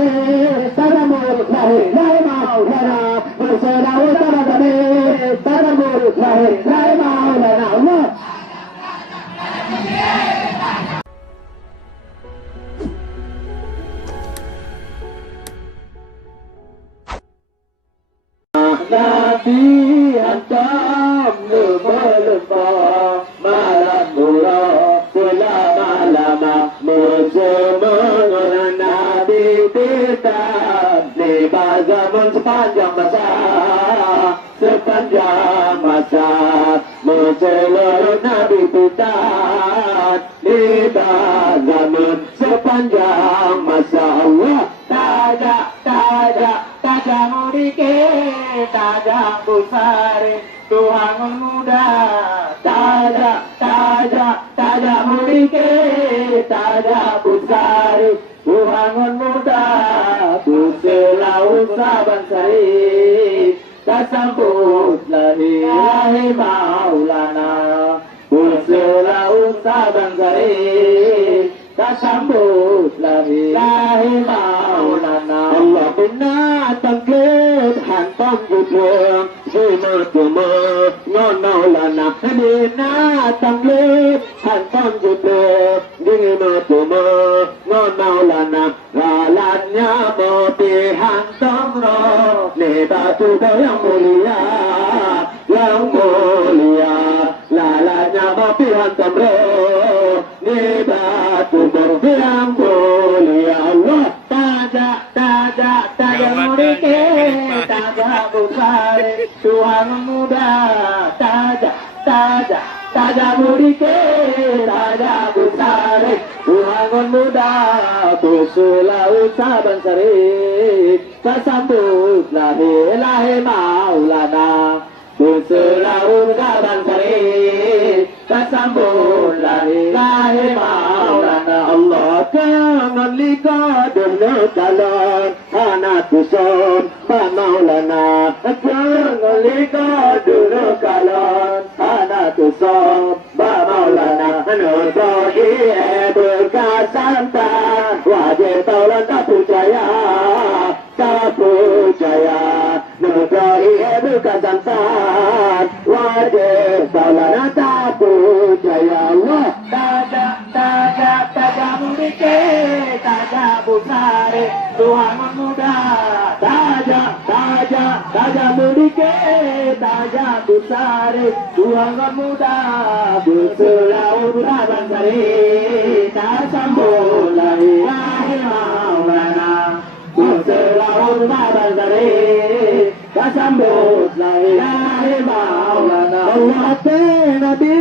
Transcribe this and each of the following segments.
kami, Tadamur lahir lahir Maulana, berselalu sama kami, Tadamur lahir lahir Maulana Allah. Nabi hantam lemah-lemah malam murah selama-lama bersemangat Nabi tetap lebar zaman sepanjang masa menseluruh Nabi tetap lebar zaman sepanjang masa Allah. Tajak murike, tajak busare, Tuhan muda. Tajak murike, tajak busare, Tuhan muda. Kuselaut saban sari, tasambut lahir Maulana. Kuselaut saban sari, tasambut lahir Maulana. Allah benar tangkit hantam judul Zimah ngon Maulana. Benar tangkit hantam judul Zimah ngon Maulana. Ralannya mati hantam roh lebar tubuh yang mulia. Lalanya mati hantam roh lebar tubuh yang mulia. Allah tajak murike, tajak busare, Tuhan muda. Tajak murike, tajak busare, Tuhan muda. Kuselaut saban sari, tasambut lahir Maulana. Kuselaut saban sari, tasambut lahir Maulana. Allah jangan lihat dulu calon anak kuson Maulana. Jangan lihat dulu calon anak kuson Maulana. Untuk ia berkasantan wajib taulan tak percaya. Untuk ia berkasantan wajib taulan tak percaya. Allah tajak murike, tajak busare, Tuhan muda. Tajak murike, tajak busare, Tuhan muda. Berselaut saban sari, tasambut lahir Maulana. Berselaut saban sari, tasambut lahir Maulana. Allah Nabi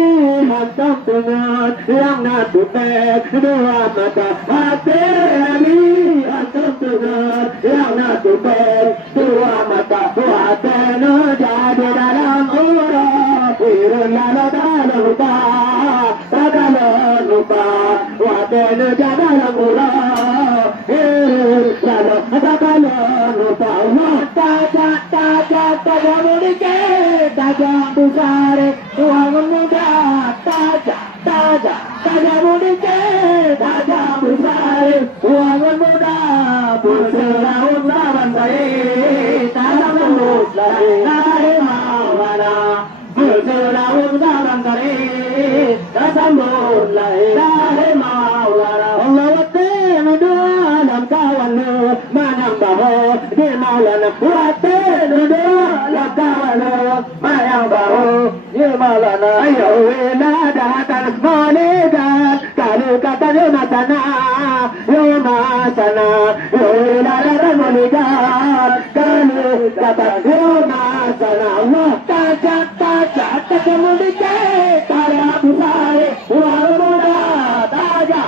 hantam dengan yang natubek dua mata. Hati Nabi hantam dengan yang natubek dua mata. Hati jadi dalam urut, irun lalu dalam lupa, tak dalam lupa. Hati jadi dalam urut, irun lalu tak dalam lupa. Allah tajak murike, tajak busare, Tuhan muda. Tajak murike, tajak busare, Tuhan muda. Berselaut saban sari, tasambut lahir Maulana. Berselaut saban sari, tasambut lahir Maulana. Allah waten dua dalam kawan manang bahu di Maulana. Waten dua dalam kawan manang bahu di Maulana. Ayo datang monikan kalau kata Yomasana datang monikan kalau kata Yomasana. Allah tajak monikan tajak busare, Tuhan muda. Tajak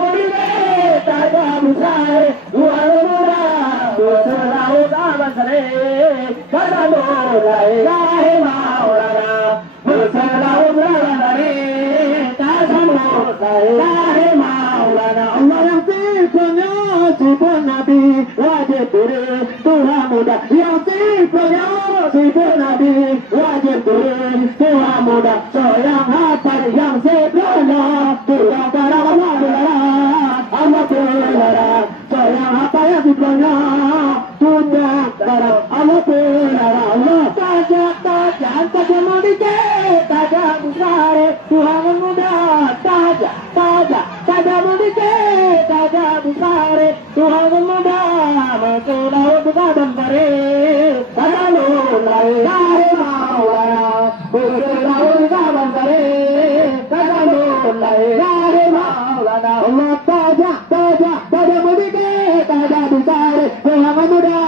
monikan tajak busare, Tuhan muda. Berselaut saban sari, tasambut lahir Maulana. Berselaut saban sari, tasambut lahir Maulana. Allah yang tipenya sifat Nabi wajib turun Tuhan muda. Yang tipenya sifat Nabi wajib turun Tuhan muda. Sayang hati yang sempurna Tuhan para Allah berharap, Allah berharap. Sayang saya dibanyak sudah darah Allah benar Allah taja mudike taja besar Tuhan muda taja mudike taja besar Tuhan muda mengulau dan bare kadalu lai maulana mengulau dan bare kadalu lai maulana Allah taja mudike taja besar Tuhan muda